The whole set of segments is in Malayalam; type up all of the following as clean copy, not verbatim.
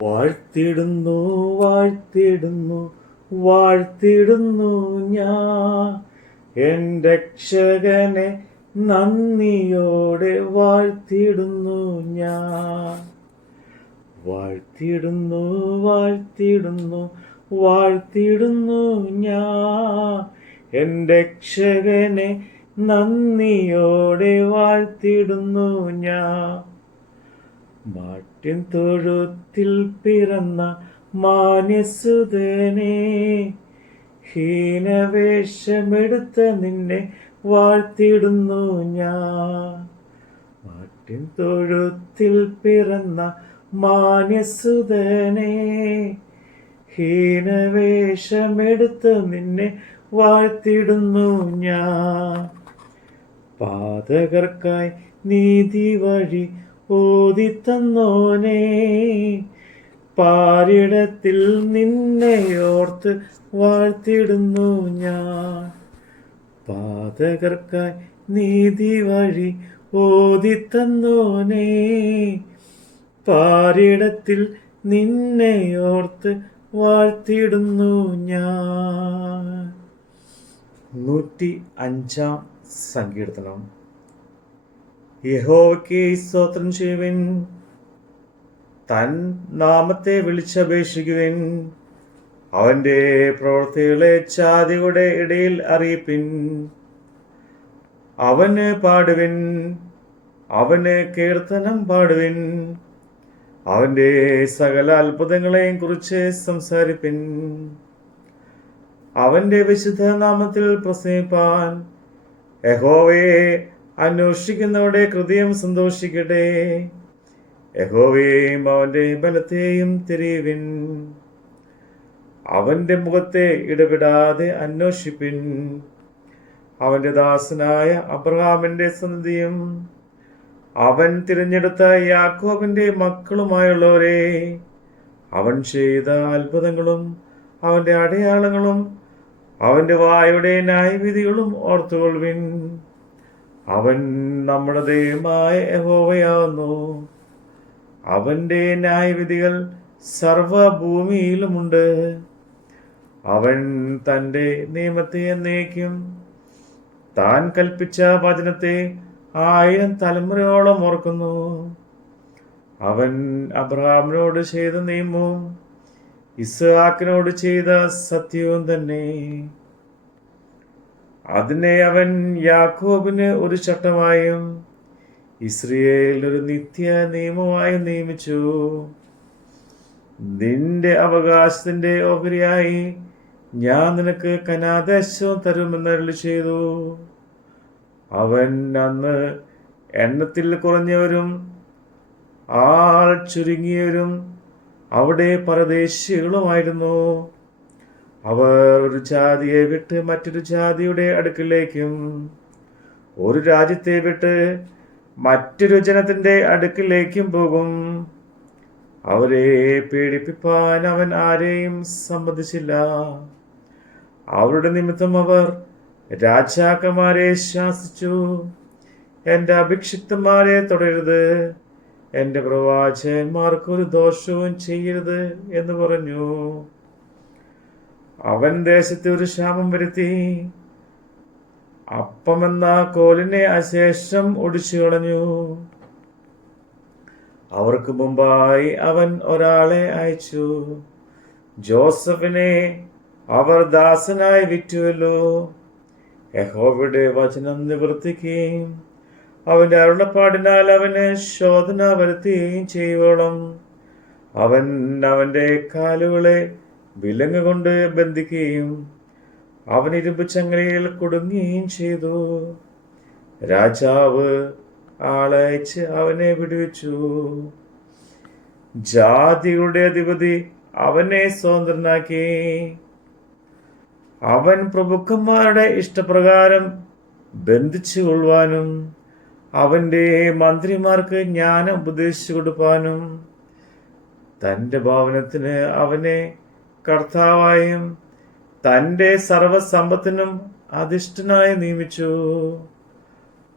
വാഴ്ത്തിടുന്നു വാഴ്ത്തിടുന്നു വാഴ്ത്തിടുന്നു ഞാൻ എൻ രക്ഷകനെ നന്ദിയോടെ വാഴ്ത്തിടുന്നു ഞാൻ. വാഴ്ത്തിടുന്നു വാഴ്ത്തിടുന്നു വാഴ്ത്തിടുന്നു ഞാൻ എൻ രക്ഷകനെ നന്ദിയോടെ വാഴ്ത്തിടുന്നു ഞാൻ. മാട്ടിൻ തൊഴുത്തിൽ പിറന്ന മാന്യസുതനെ, ഹീനവേഷമെടുത്ത നിന്നെ വാഴ്ത്തിടുന്നു ഞാൻ. മാട്ടിൻ തൊഴുത്തിൽ പിറന്ന മാന്യസുതനെ, ഹീനവേഷമെടുത്ത നിന്നെ വാഴ്ത്തിടുന്നു ഞാൻ. പാതകർക്കായി നീതി വഴി ഓതിത്തന്നോനെ, പാരിടത്തിൽ നിന്നെ ഓർത്ത് വാഴ്ത്തിടുന്നു ഞാൻ. പാതകർക്കായി നീതി വഴി ഓതിത്തന്നോനെ, പാരിടത്തിൽ നിന്നെ ഓർത്ത് വാഴ്ത്തിടുന്നു ഞാൻ. 105 സങ്കീർത്തനം. യഹോവയ്ക്ക് സ്തോത്രം ചെയ്യുവിൻ, തൻ നാമത്തെ വിളിച്ചപേക്ഷിക്കുവിൻ. അവന്റെ പ്രവൃത്തികളെ ജാതികളുടെ ഇടയിൽ അറിയിപ്പിൻ. അവന് പാടുവിൻ, അവന് കീർത്തനം പാടുവിൻ. അവന്റെ സകല അത്ഭുതങ്ങളെയും കുറിച്ച് സംസാരിപ്പിൻ. അവന്റെ വിശുദ്ധ നാമത്തിൽ പ്രസംഗിപ്പാൻ യഹോവയെ അന്വേഷിക്കുന്നവരുടെ ഹൃദയം സന്തോഷിക്കട്ടെ. യഹോവയെയും അവന്റെ ബലത്തെയും തിരിയുവിൻ. അവന്റെ മുഖത്തെ ഇടപെടാതെ അന്വേഷിപ്പിൻ. അവന്റെ ദാസനായ അബ്രഹാമിന്റെ സന്തതിയും അവൻ തിരഞ്ഞെടുത്ത യാക്കോബിന്റെ മക്കളുമായുള്ളവരെ, അവൻ ചെയ്ത അത്ഭുതങ്ങളും അവന്റെ അടയാളങ്ങളും അവന്റെ വായുടെ ന്യായവിധികളും ഓർത്തുകൊള്ളുവിൻ. അവൻ നമ്മുടെ ദൈവമായ യഹോവയാകുന്നു. അവന്റെ ന്യായവിധികൾ സർവഭൂമിയിലുമുണ്ട്. അവൻ തന്റെ നിയമത്തെ എന്നേക്കും, താൻ കൽപ്പിച്ച വചനത്തെ 1000 തലമുറയോളം ഓർക്കുന്നു. അവൻ അബ്രഹാമിനോട് ചെയ്ത നിയമവും ഇസ്ഹാക്കിനോട് ചെയ്ത സത്യവും തന്നെ. അതിനെ അവൻ യാക്കോബിന് ഒരു ചട്ടമായും ഇസ്രായേലിന് ഒരു നിത്യ നിയമമായും നിയമിച്ചു. നിന്റെ അവകാശത്തിന്റെ ഓഹരിയായി ഞാൻ നിനക്ക് കനാദേശവും തരുമെന്ന് അരുളി ചെയ്തു. അവൻ അന്ന് എണ്ണത്തിൽ കുറഞ്ഞവരും ആൾ ചുരുങ്ങിയവരും അവിടെ പരദേശികളുമായിരുന്നു. അവർ ഒരു ജാതിയെ വിട്ട് മറ്റൊരു ജാതിയുടെ അടുക്കിലേക്കും ഒരു രാജ്യത്തെ വിട്ട് മറ്റൊരു ജനത്തിന്റെ അടുക്കിലേക്കും പോകും. അവരെ പീഡിപ്പിപ്പാൻ അവൻ ആരെയും സമ്മതിച്ചില്ല. അവരുടെ നിമിത്തം അവർ രാജാക്കന്മാരെ ശാസിച്ചു. എൻ്റെ അഭിഷിക്തന്മാരെ തൊടരുത്, എൻ്റെ പ്രവാചകന്മാർക്ക് ഒരു ദോഷവും ചെയ്യരുത് എന്ന് പറഞ്ഞു. അവൻ ദേശത്ത് ഒരു ക്ഷാമം വരുത്തി. അപ്പമെന്ന കോലിനെ അശേഷം ഒടിച്ചു കളഞ്ഞു. അവർക്ക് മുമ്പായി അവൻ ഒരാളെ അയച്ചു. ജോസഫിനെ അവർ ദാസനായി വിറ്റുവല്ലോ. യഹോവയുടെ വചനം നിവർത്തിക്കുകയും അവന്റെ അരുളപ്പാടിനാൽ അവന് ശോധന വരുത്തുകയും ചെയ്യുവോളം അവൻ അവന്റെ കാലുകളെ വിലങ്ങ് കൊണ്ട് ബന്ധിക്കുകയും അവൻ ഇരുമ്പ് ചങ്ങലയിൽ കുടുങ്ങുകയും ചെയ്തു. രാജാവ് ആളയച്ച് അവനെ വിടുവിച്ചു. ജാതികളുടെ അധിപതി അവനെ സ്വതന്ത്രനാക്കി. അവൻ പ്രഭുക്കന്മാരുടെ ഇഷ്ടപ്രകാരം ബന്ധിച്ചു കൊള്ളുവാനും അവന്റെ മന്ത്രിമാർക്ക് ജ്ഞാനം ഉപദേശിച്ചു കൊടുപ്പാനും തന്റെ ഭവനത്തിന് അവനെ കർത്താവായും തന്റെ സർവസമ്പത്തിനും അധിഷ്ഠനായി നിയമിച്ചു.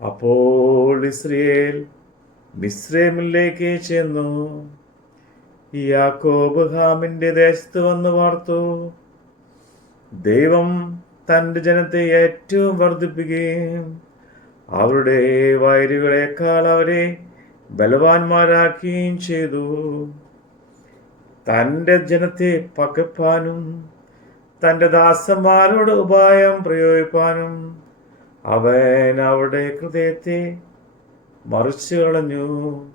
അപ്പോൾ ഇസ്രായേൽ മിസ്രൈമിലേക്ക് ചെന്നു. യാക്കോബ് ഹാമിന്റെ ദേശത്ത് വന്ന് പാർത്തു. ദൈവം തന്റെ ജനത്തെ ഏറ്റവും വർദ്ധിപ്പിക്കുകയും അവരുടെ വൈരികളെക്കാൾ അവരെ ബലവാന്മാരാക്കുകയും ചെയ്തു. തന്റെ ജനത്തെ പകപ്പാനും തന്റെ ദാസന്മാരോട് ഉപായം പ്രയോഗിപ്പാനും അവൻ അവരുടെ ഹൃദയത്തെ മറിച്ചു കളഞ്ഞു.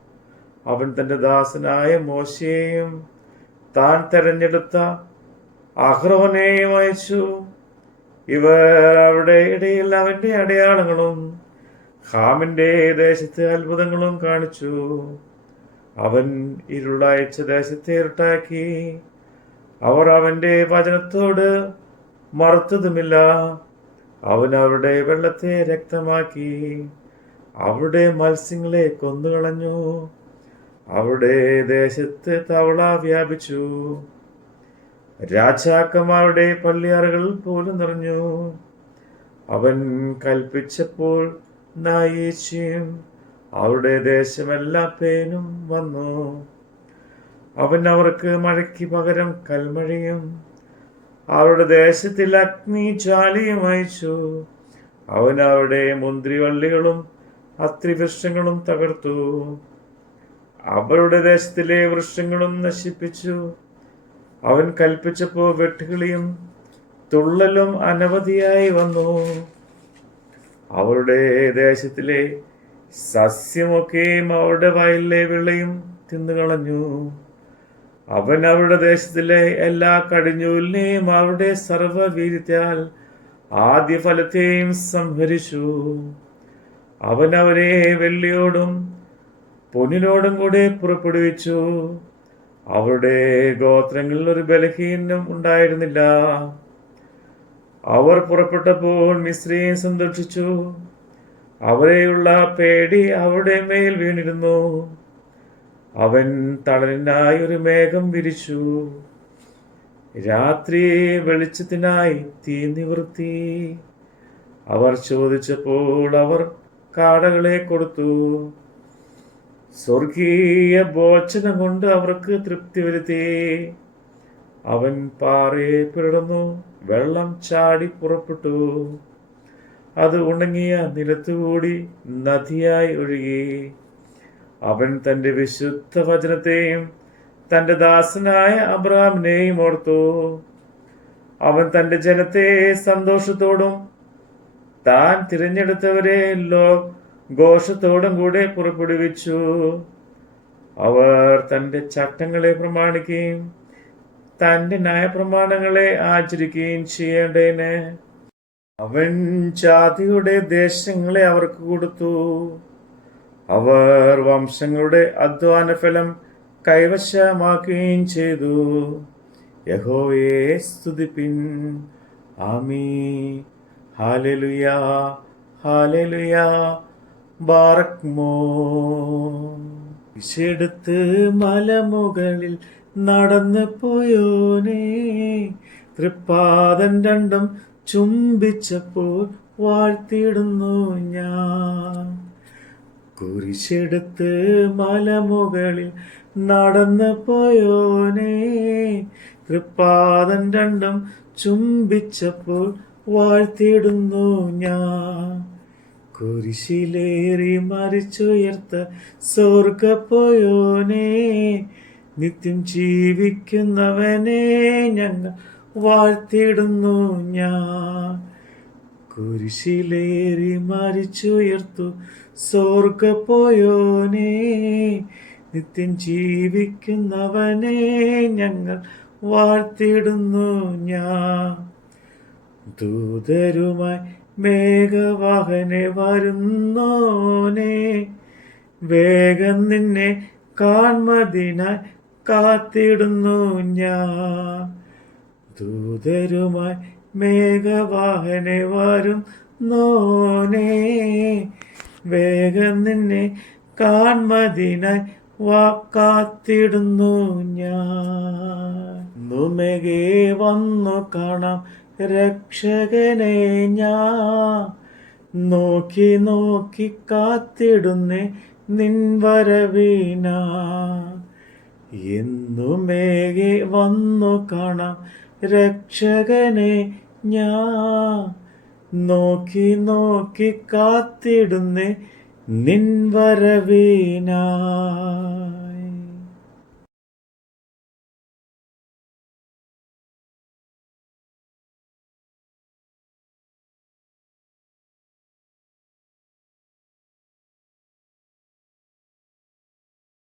അവൻ തന്റെ ദാസനായ മോശയെയും താൻ തെരഞ്ഞെടുത്ത അഹ്റോനെയും അയച്ചു. ഇവർ അവരുടെ ഇടയിൽ അവന്റെ അടയാളങ്ങളും ഹാമിന്റെ ദേശത്തെ അത്ഭുതങ്ങളും കാണിച്ചു. അവൻ ഇരുളയച്ച ദേശത്തെ ഇരുട്ടാക്കി. അവർ അവന്റെ വചനത്തോട് മറുത്തതുമില്ല. അവൻ അവരുടെ വെള്ളത്തെ രക്തമാക്കി അവരുടെ മത്സ്യങ്ങളെ കൊന്നുകളഞ്ഞു. അവരുടെ ദേശത്ത് തവള വ്യാപിച്ചു. രാജാക്കന്മാരുടെ പള്ളിയാറുകൾ പോലും നിറഞ്ഞു. അവൻ കൽപ്പിച്ചപ്പോൾ നായീച്ചയും അവരുടെ ദേശമെല്ലാം പേനും വന്നു. അവൻ അവർക്ക് മഴയ്ക്ക് പകരം കൽമഴയും അവരുടെ ദേശത്തിൽ അഗ്നി ജ്വാലയും അയച്ചു. അവൻ അവരുടെ മുന്തിരിവള്ളികളും അത്തിവൃക്ഷങ്ങളും തകർത്തു. അവരുടെ ദേശത്തിലെ വൃക്ഷങ്ങളും നശിപ്പിച്ചു. അവൻ കൽപ്പിച്ചപ്പോൾ വെട്ടുകിളിയും തുള്ളലും അനവധിയായി വന്നു. അവരുടെ ദേശത്തിലെ സസ്യമൊക്കെയും അവരുടെ വയലിലെ വിളയും തിന്നുകളഞ്ഞു. അവൻ അവരുടെ ദേശത്തിലെ എല്ലാ കടിഞ്ഞൂലിനെയും അവരുടെ സർവ്വവീര്യത്താൽ ആദ്യ ഫലത്തെയും സംഹരിച്ചു. അവൻ അവരെ വെള്ളിയോടും പൊന്നിനോടും കൂടെ പുറപ്പെടുവിച്ചു. അവരുടെ ഗോത്രങ്ങളിൽ ഒരു ബലഹീനം ഉണ്ടായിരുന്നില്ല. അവർ പുറപ്പെട്ടപ്പോൾ മിസ്രയീം സന്തോഷിച്ചു. അവരെയുള്ള പേടി അവരുടെ മേൽ വീണിരുന്നു. അവൻ തണലിനായി ഒരു മേഘം വിരിച്ചു. രാത്രി വെളിച്ചത്തിനായി തീ നിവർത്തി. അവർ ചോദിച്ചപ്പോൾ അവർ കാടകളെ കൊടുത്തു. സ്വർഗീയ ഭോജനം കൊണ്ട് അവർക്ക് തൃപ്തി വരുത്തി. അവൻ പാറയെ പിളർന്നു. വെള്ളം ചാടി പുറപ്പെട്ടു. അത് ഉണങ്ങിയ നിലത്തുകൂടി നദിയായി ഒഴുകി. അവൻ തന്റെ വിശുദ്ധ വചനത്തെയും തന്റെ ദാസനായ അബ്രഹാമിനെയും ഓർത്തു. അവൻ തന്റെ ജനത്തെ സന്തോഷത്തോടും താൻ തിരഞ്ഞെടുത്തവരെ ഘോഷത്തോടും കൂടെ പുറപ്പെടുവിച്ചു. അവർ തന്റെ ചട്ടങ്ങളെ പ്രമാണിക്കുകയും തന്റെ ന്യായപ്രമാണങ്ങളെ ആചരിക്കുകയും ചെയ്യേണ്ടതിന് അവൻ ജാതിയുടെ ദേശങ്ങളെ അവർക്ക് കൊടുത്തു. അവർ വംശങ്ങളുടെ അധ്വാന ഫലം കൈവശമാക്കുകയും ചെയ്തു. യഹോവയെ സ്തുതിപ്പിൻ. ആമീൻ. Hallelujah, hallelujah, ബാറക്മോ. വിശെടുത്ത് മലമുകളിൽ നടന്നു പോയോനേ, തൃപ്പാദം രണ്ടും ചുംബിച്ചപ്പോൾ വാഴ്ത്തിയിടുന്നു ഞാൻ. കുരിശെടുത്ത് മലമുകളിൽ നടന്നു പോയോനേ, തൃപ്പാദം രണ്ടും ചുംബിച്ചപ്പോൾ വാഴ്ത്തിയിടുന്നു ഞാൻ. കുരിശിലേറി മരിച്ചുയർത്ത സ്വർഗ്ഗപ്പോയോനേ, നിത്യം ജീവിക്കുന്നവനെ ഞങ്ങൾ വാഴ്ത്തിയിടുന്നു ഞാൻ. കുരിശിലേറി മരിച്ചുയർത്തു സ്വർഗ്ഗപ്പോയോനേ, നിത്യം ജീവിക്കുന്നവനെ ഞങ്ങൾ വാഴ്ത്തിയിടുന്നു ഞാൻ. ദൂതരുമായി മേഘവാഹനെ വരുന്നോനെ, വേഗം നിന്നെ കാൺമതിനായി കാത്തിടുന്നു ഞാൻ. ദൂതരുമായി മേഘവാഹനെ വരുന്നോനെ, വേഗം നിന്നെ കാൺമതിനായി കാത്തിടുന്നു ഞാൻ. നുമകെ വന്നു കാണാം രക്ഷകനെ ഞാൻ, നോക്കി നോക്കി കാത്തിടുന്നേ നിൻ വരവിനാ. എന്നുമേകെ വന്നു കാണാം രക്ഷകനെ ഞാൻ. നോക്കി നോക്കി കാത്തിടുന്നേ നിൻ വരവിനാ.